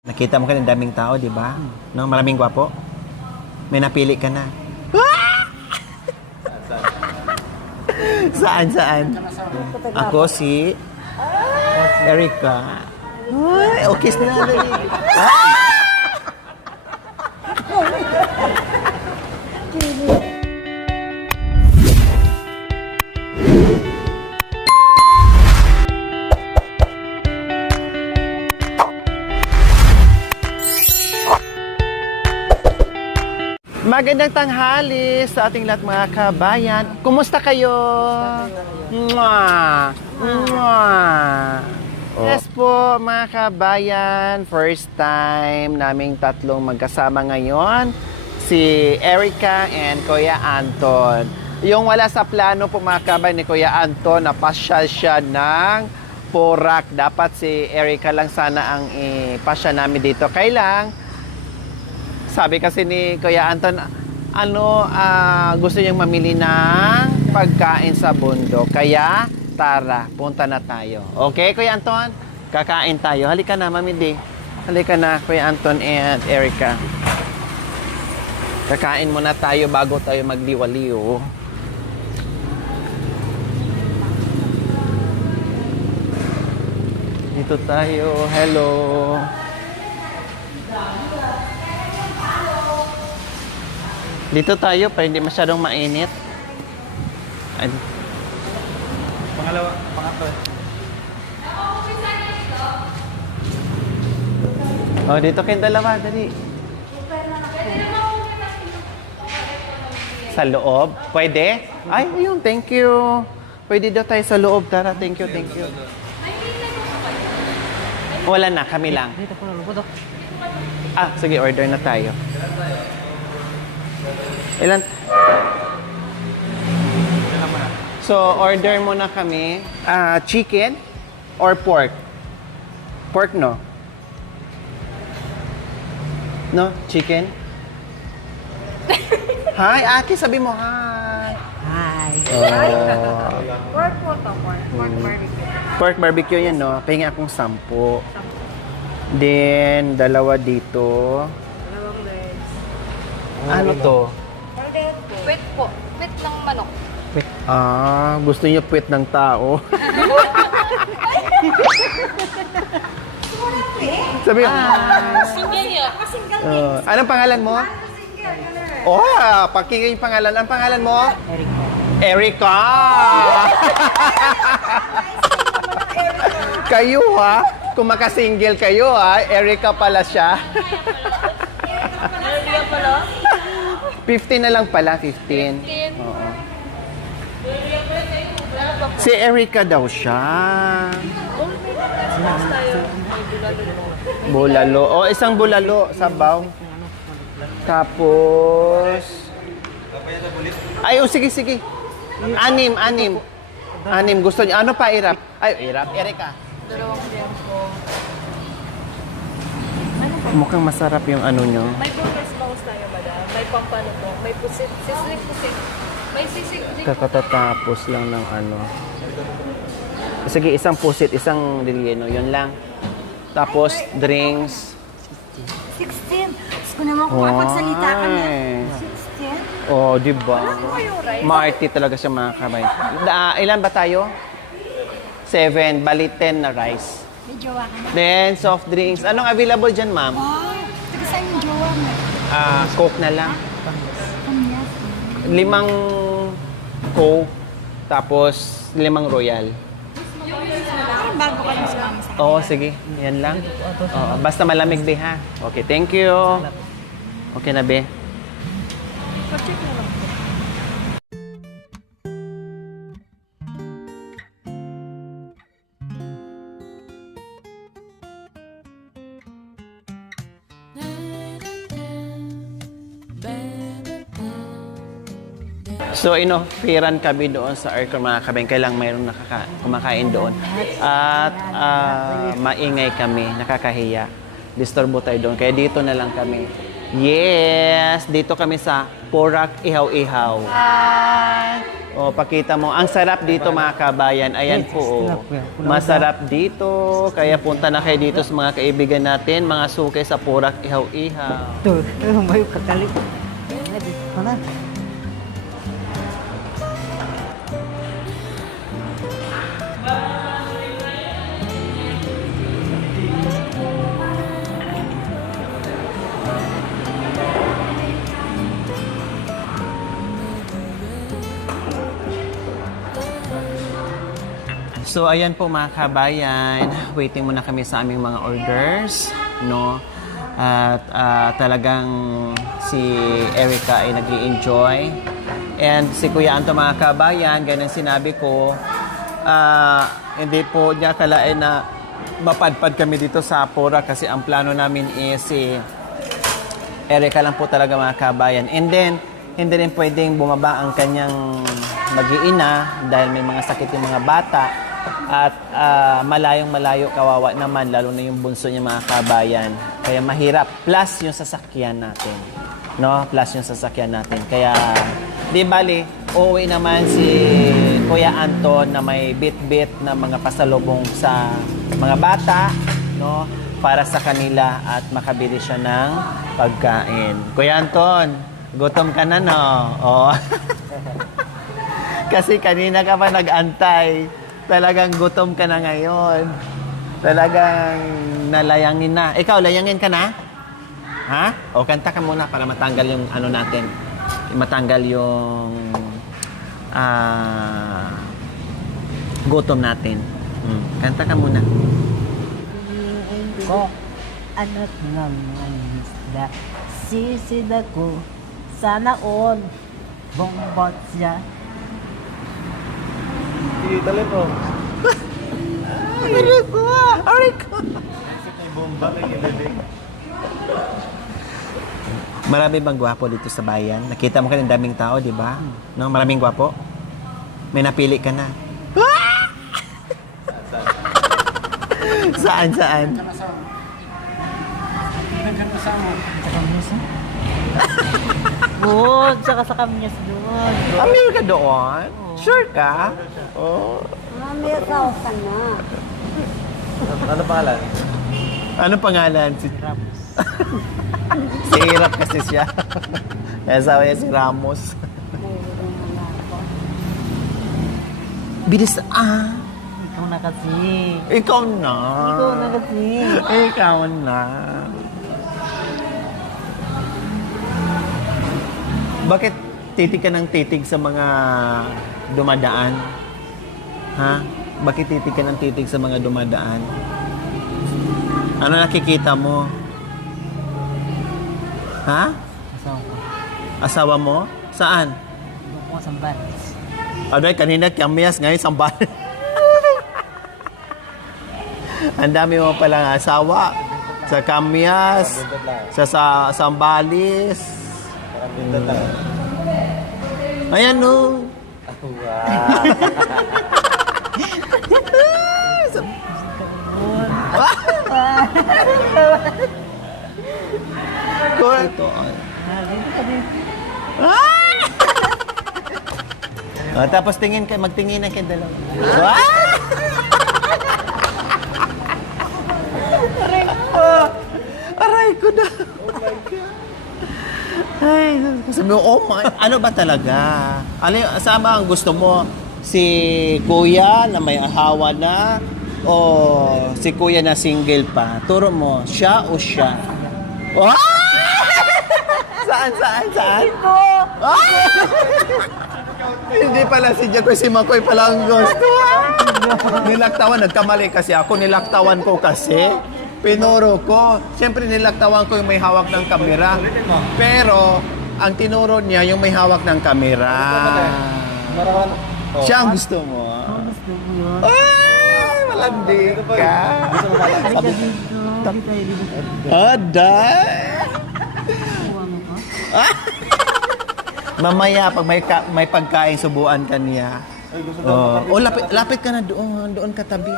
Nakita mo kanina daming tao, di ba? No, maraming gwapo. May napili ka na. Saan? Ako si Erica. Ay, okay na. Magandang tanghali sa ating lahat mga kabayan. Kumusta kayo? Mwah! Mwah! Yes po mga kabayan, first time naming tatlong magkasama ngayon. Si Erica and Kuya Anton. Yung wala sa plano po mga kabayan ni Kuya Anton, napasyal siya ng Porac. Dapat si Erica lang sana ang ipasya namin dito. Kailang sabi kasi ni Kuya Anton, gusto niyang mamili ng pagkain sa bundok. Kaya, tara, punta na tayo. Okay, Kuya Anton? Kakain tayo. Halika na, mamili. Halika na, Kuya Anton and Erica. Kakain muna tayo bago tayo magliwaliw. Dito tayo. Hello. Dito tayo para hindi masyadong mainit. Pangatlo. Oh, dito kayong dalawa, dali. Sa loob? Pwede? Ay, ayun, thank you. Pwede daw tayo sa loob. Tara, thank you. Wala na, kami lang. Sige, order na tayo. Ilan? So, order muna kami. Chicken or pork? Pork, no? No? Chicken? Hi, ate, sabi mo hi. Hi. Pork po to, pork barbecue. Pork barbecue yan, no? Pahinga akong 10. Then, dalawa dito. Dalawang legs. Ano to? Wait po. Wait ng manok. Gusto niyo puwet ng tao. Sabi mo. Single yun. Single Anong pangalan mo? Pakinggan yung pangalan. Anong pangalan mo? Erica. Kayo ha? Kung makasingle kayo ha, Erica pala siya. Erica pala? 15 na lang pala, 15. Oo. Si Erica daw siya. Bulalo. Isang bulalo, sabaw. Tapos... sige. Anim. Gusto niyo. Ano pa, Irap? Erica. Dalawang legs po. Mukhang masarap yung ano nyo. May boneless mouse tayo, madam. May pampano po. May pusit. Sisig. May sisig din. Kakatatapos lang ng ano. Sige, isang pusit, isang relleno. Yun lang. Tapos, drinks. 16. Gusto ko naman kung kapagsalita ka na. 16? Di ba? Marty talaga siya mga kabay. Ilan ba tayo? 7. Bali 10 na rice. May jowa ka na. Then, soft drinks. Anong available dyan, ma'am? Wow! Taga saan yung jowa mo? Coke na lang. Kanya. 5 Coke. Tapos, 5 Royal. Parang bago ka lang sumama sa akin. Sige. Yan lang. Basta malamig, be, ha? Okay, thank you. Okay na, be. Pacheck na lang po. So, inoferan kami doon sa Aircon mga kabeng. Kailang mayroong kumakain doon. At maingay kami, nakakahiya. Disturbo tayo doon. Kaya dito na lang kami. Yes, dito kami sa Porac Ihaw-Ihaw. O, pakita mo. Ang sarap dito mga kabayan. Ayan po. Oh. Masarap dito. Kaya punta na kayo dito sa mga kaibigan natin, mga sukay sa Porac Ihaw-Ihaw. Tuh, may kagalit. Mana? So ayan po mga kabayan, waiting muna kami sa aming mga orders, no? At talagang si Erica ay nag-i-enjoy. And si Kuya Anto mga kabayan, ganun sinabi ko, hindi po niya akalain na mapadpad kami dito sa Porac kasi ang plano namin is si Erica lang po talaga mga kabayan. And then, hindi rin pwedeng bumaba ang kanyang mag-iina dahil may mga sakit yung mga bata. At malayong-malayo, kawawa naman, lalo na yung bunso niya mga kabayan. Kaya mahirap. Plus yung sasakyan natin. No? Plus yung sasakyan natin. Kaya, di bali, uuwi naman si Kuya Anton na may bit-bit na mga pasalubong sa mga bata, no? Para sa kanila at makabili siya ng pagkain. Kuya Anton, gutom ka na, no? Oh. Kasi kanina ka pa nag-antay. Talagang gutom ka na ngayon. Talagang nalayangin na. Ikaw, layangin ka na? Ha? O, kanta ka muna para matanggal yung ano natin. Matanggal yung gutom natin. Kanta ka muna. Ko, anak naman isda. Sisid ako. Sana all. Bombat siya. Dali po. Aray ko! Aray ko! May bomba, may ilibig. Marami bang gwapo dito sa bayan? Nakita mo ka ng daming tao, di ba? No, maraming gwapo. May napili ka na. Saan, saan? Oo, tsaka sa kamyas doon. Amir ka doon? Sure ka? Oh. Mami, ikaw ka na. Ano pangalan? Ano pangalan? Si si Hirap kasi siya. Kaya sabi niya si Ramos. Bilis Ikaw na kasi. Ikaw na. Ikaw na kasi. Ikaw na. Bakit titig ka ng titig sa mga dumadaan? Ha? Bakit titig ka ng titig sa mga dumadaan? Ano nakikita mo? Ha? Asawa ko. Asawa mo? Saan? Doon ko sa balis. Aday, kanina kamyas, ngayon sambal. Ang dami mo palang asawa. Sa kamyas, sa sambalis. Parang bindot lang. Ayan no. Ko ito. Tapos magtingin na kayo dalawa. Aray ko na. Oh my God. Ay, sabi mo, oh my, ano ba talaga? Saan ba ang gusto mo? Si kuya na may ahawa na o si kuya na single pa? Turo mo, siya o siya? Oh! Saan? Ito! Hindi pala si Jacoy, si Makoy pala ang gusto. Nilaktawan, nagkamali kasi ako, nilaktawan ko kasi. Pinuro ko. Siyempre nilaktawan ko yung may hawak ng kamera. Pero, ang tinuro niya yung may hawak ng kamera. Marawan. Siya ang gusto mo. Gusto mo yun? Ay, malandi ka. Gusto mo malaki? Halika dito. Halika dito. Aday! Kuha mo pa? Mamaya, pag may pagkain, subuan ka niya. Ay, gusto daw Oh, lapit ka na doon. Doon ka tabi.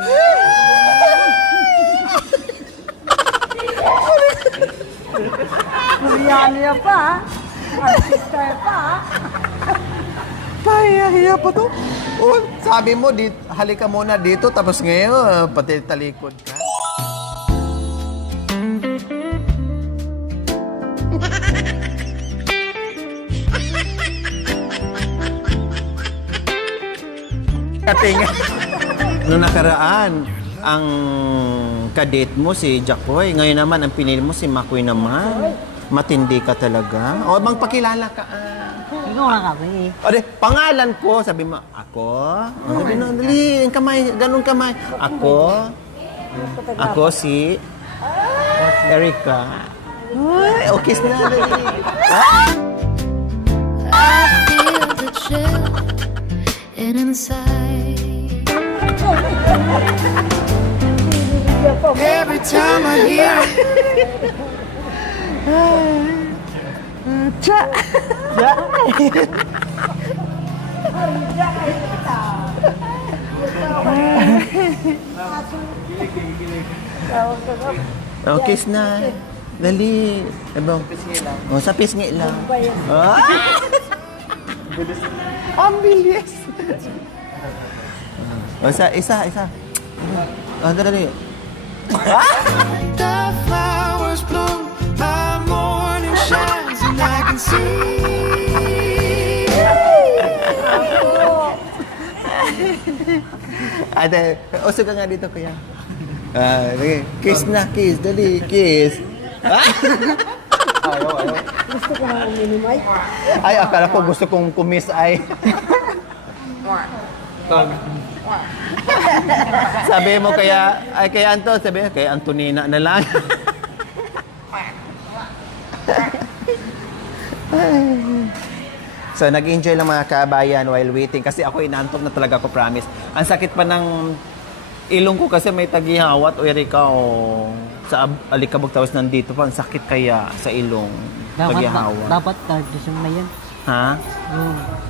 Kuya, Ano pa? Artista pa? Pahiya pa to. Oh, sabi mo, halika muna dito, tapos ngayon, pati talikod ka. Katinga. Noong nakaraan, ang kadate mo si Jackboy. Ngayon naman, ang pinili mo si Makoy naman. Matindi ka talaga. O, magpakilala ka. Ikaw lang kami. O, pangalan ko. Sabi mo, ako? O, sabi mo, dali, ang kamay, ganun kamay. Ako si Erica. Ay, okay na, dali. I feel the chill inside. Every time I hear O, kiss na. Dali. Aba. O, sa pisngi lang. Ah! Ang bilis. O, isa. O, dali. the flowers bloom, my morning shines, and I can see. Ate, usog ka nga dito, kuya. Okay. Kiss na, kiss. Dali, kiss. Ayaw. Gusto ko nga uminimay. Ay, akala ko gusto kong kumiss ay. Sabi mo kaya Anton, sabi kay Antonina na lang. So, nag-enjoy lang mga kabayan while waiting kasi ako inaantok na talaga ako, promise. Ang sakit pa ng ilong ko kasi may tagihawat o Erika o sa Alikabok tapos nandito pa. Ang sakit kaya sa ilong. Tagihawat. Dapat tardisan na yan. Ha?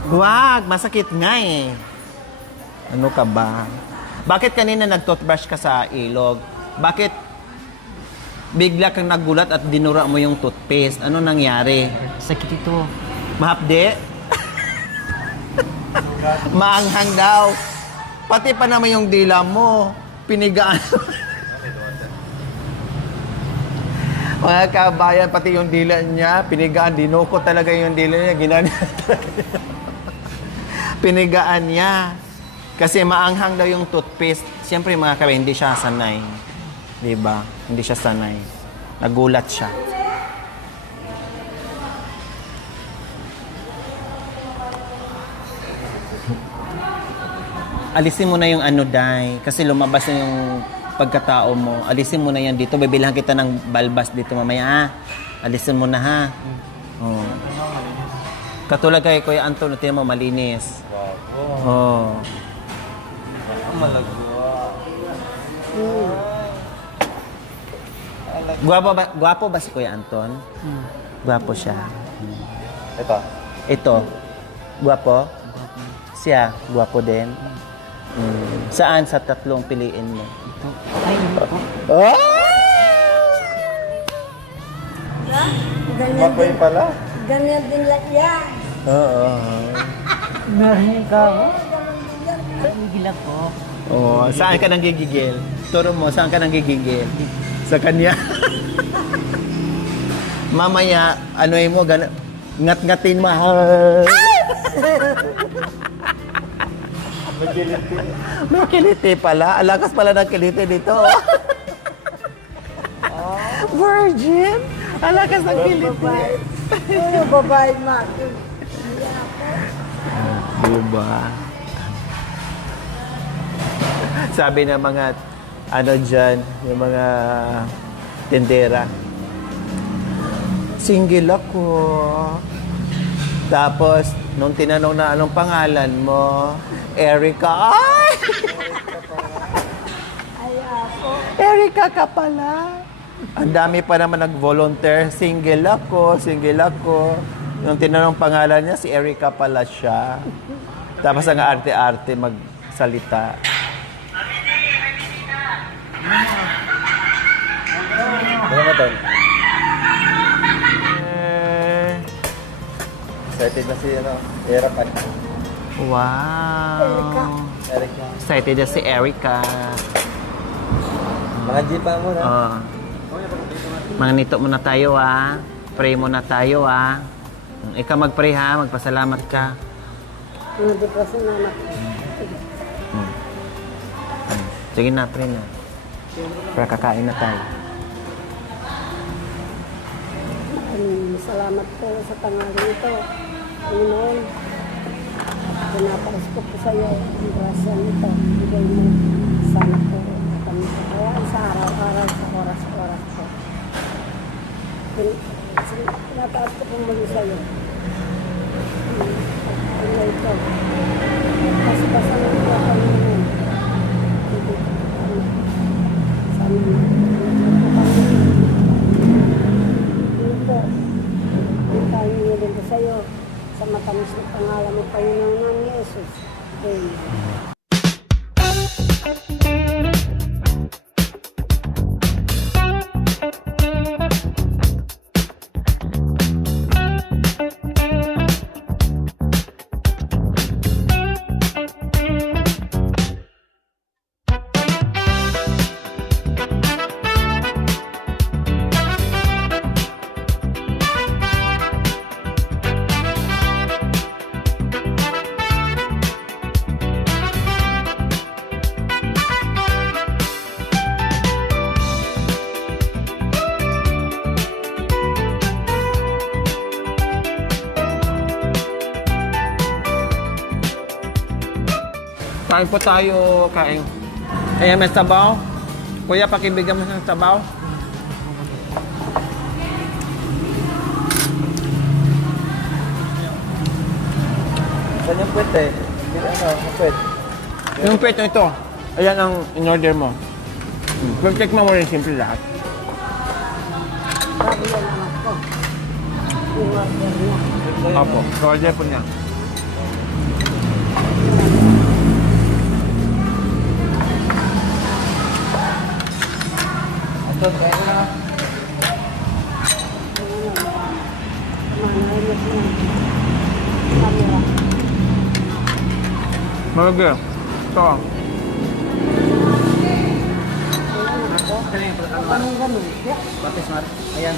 Wag, masakit nga eh. Ano ka ba? Bakit kanina nag-toothbrush ka sa ilog? Bakit bigla kang nagulat at dinura mo yung toothpaste? Ano nangyari? Sakit ito. Mahapde? Maanghang daw. Pati pa naman yung dila mo. Pinigaan. Mga kabayan, pati yung dila niya, pinigaan. Dinuko talaga yung dila niya. Ginanya pinigaan niya. Kasi maanghang daw yung toothpaste. Siyempre mga kabayan, hindi siya sanay. Diba? Hindi siya sanay. Nagulat siya. Alisin mo na yung ano, Day. Kasi lumabas na yung pagkatao mo. Alisin mo na yan dito. Bibilhan kita ng balbas dito mamaya, ha? Alisin mo na, ha? Oh. Katulad kay Kuya Anton, tingnan mo, malinis. Oh. Gwapo ba si Kuya Anton? Gwapo siya. Ito. Gwapo? Siya, gwapo din. Saan sa tatlong piliin mo? Ay, ito. Oh! Makoy pala. Ganyan din lang yan. Oo. Meron ka ako? Gigil ako. Oh, saan ka nang gigigil? Turo mo, saan ka nang gigigil? Sa kanya. Mamaya, anoy mo, ngat-ngatin mo. May kiliti pala. Alakas pala ng kiliti dito. Virgin? Alakas ng kiliti. Ano babae natin? Diba? Sabi ng mga ano dyan, yung mga tendera, single ako. Tapos, nung tinanong na anong pangalan mo, Erica. Ay! Erica ka pala. Ang dami pa naman nag-volunteer. Single ako. Nung tinanong pangalan niya, si Erica pala siya. Tapos ang arte-arte magsalita. Ano ba ito? Excited na si, Era pa. Wow. Erika. Excited na si Erica. Mga jeepa mo na. Oh. Manganito muna tayo Pray muna tayo Ikaw mag-pray ha, magpasalamat ka. Sige na, pray na. Para kakain na tayo. Salamat po sa tanghali ito. Panginoon, pinaparas ko po sa iyo ang grasya nito. Bigay mo sana po kami sa kawaan sa araw-araw, sa oras-oras po. Pinataas ko po muli sa iyo. Pagkain ito. Basta lang po Panginoon. Sana tayo niyo din po sa iyo sa matamis na pangalan mo Panginoon ng Yesus. Amen. Kain po tayo, kain. Ayan, may sabaw. Kuya, pakibigyan mo ng sabaw. Saan yung puwet eh? Ang puwet. Yung plate na ito, ayan ang in-order mo. Check mo rin simple lahat. Bago yan anak ko. Yung order niya. Opo, order po niya. Ito, kaya na. Manahin mo siya. Camera. Malagay. Ito. Anong ganun? Yeah. Batis Mar. Ayan.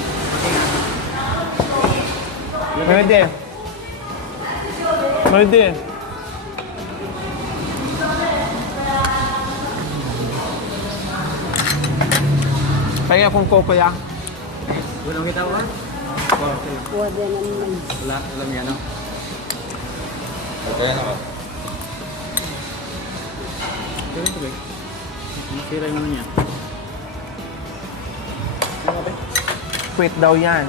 Pwede. Pwede. Kaya kung ko kuya. Walang kita ba? Kuha din naman. Wala, alam niya, no? Ito yan ako. Ito ba? Sira yung ano niya. Ano ba? Quit daw yan.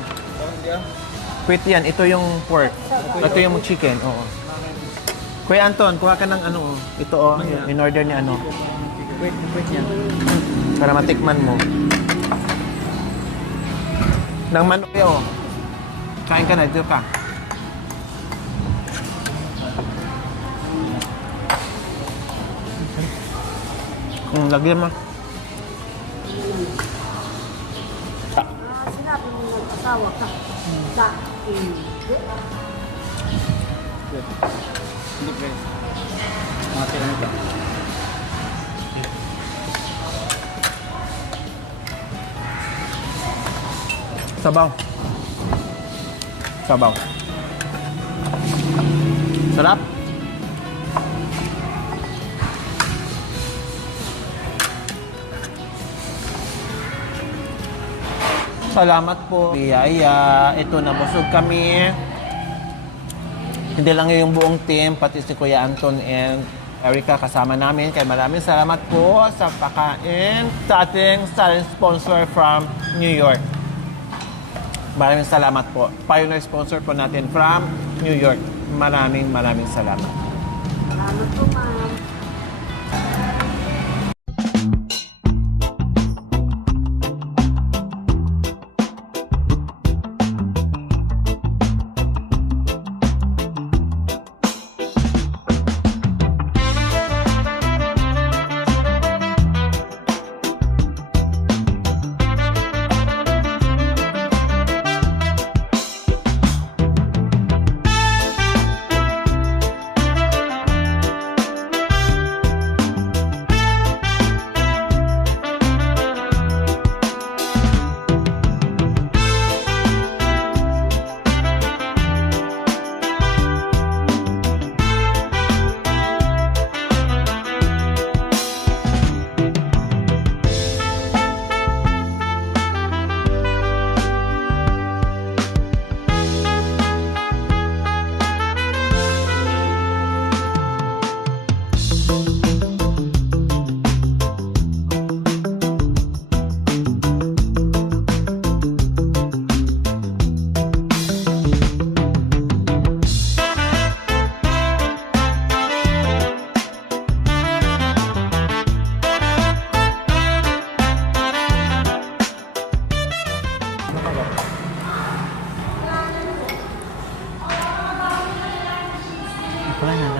Quit yan. Ito yung pork. Ito yung chicken. Oo. Kuya Anton, kuha ka ng ano. Ito yung in-order ni ano. Wait yan. Para matikman mo. Ng manok yun. Kain ka na. Dito ka. Lagyan mo. Sinabi mo nag-asawa ka. Sa Hindi ba? Mga tira nito. Sabaw. Sabaw. Sarap. Salamat po. Biyaya. Ito na, busog kami. Hindi lang yung buong team, pati si Kuya Anton and Erica kasama namin. Kaya maraming salamat po sa pakain sa ating silent sponsor from New York. Maraming salamat po. Pioneer sponsor po natin from New York. Maraming salamat. salamat po, ma'am.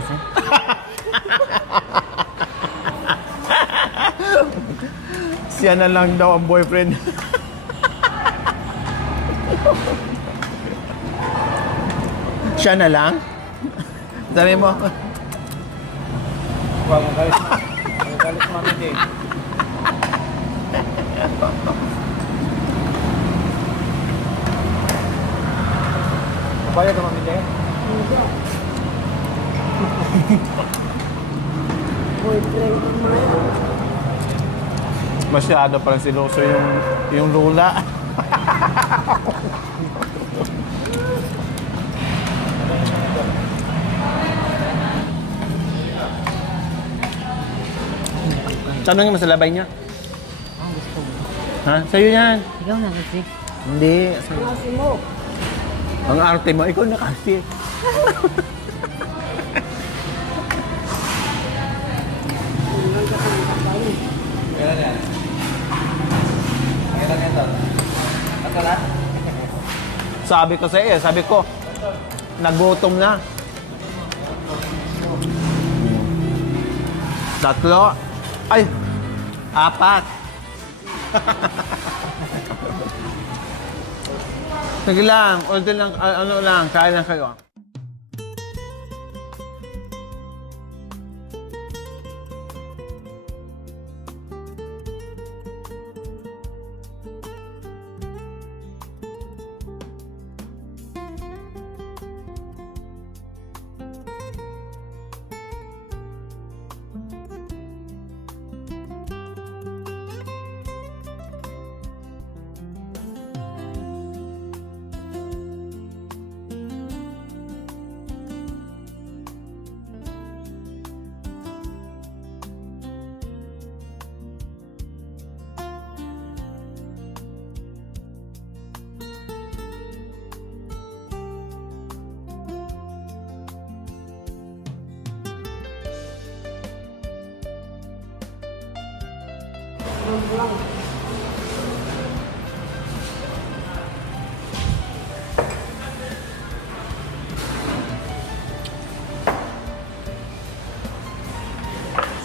sir. Siya na lang daw ang boyfriend. Siya na lang? Sabi mo? Huwag ang galit. Ang galit mami din. Papaya ka mami din? Boyfriend ko man. Masyado parang siloso yung lula. Tanongin mo sa labay niya. Ha? Sa'yo yan. Ikaw na kasi. Hindi. Kasi mo. Ang arte mo, ikaw na kasi. Kailan yan? Kailan ito? Ito na? Sabi ko sa iyo, sabi ko, nagutom na. Tatlo. Ay, apat. Sige lang, order lang, ano lang, kain lang kayo.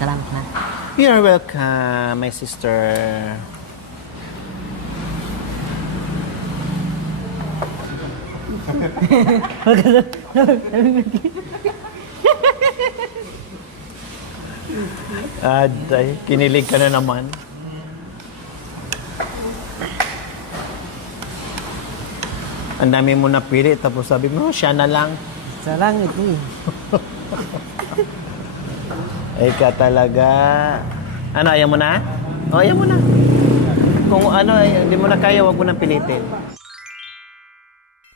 Salamat na. You're welcome, my sister. Aday, kinilig ka na naman. Ang dami mo napili, tapos sabi mo, siya na lang. Sa langit eh. Ay ka talaga. Ano, ayaw mo na? O, ayaw mo na. Kung ano, hindi mo na kaya, wag mo nang pilitin.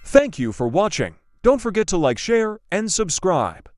Thank you for watching. Don't forget to like, share, and subscribe.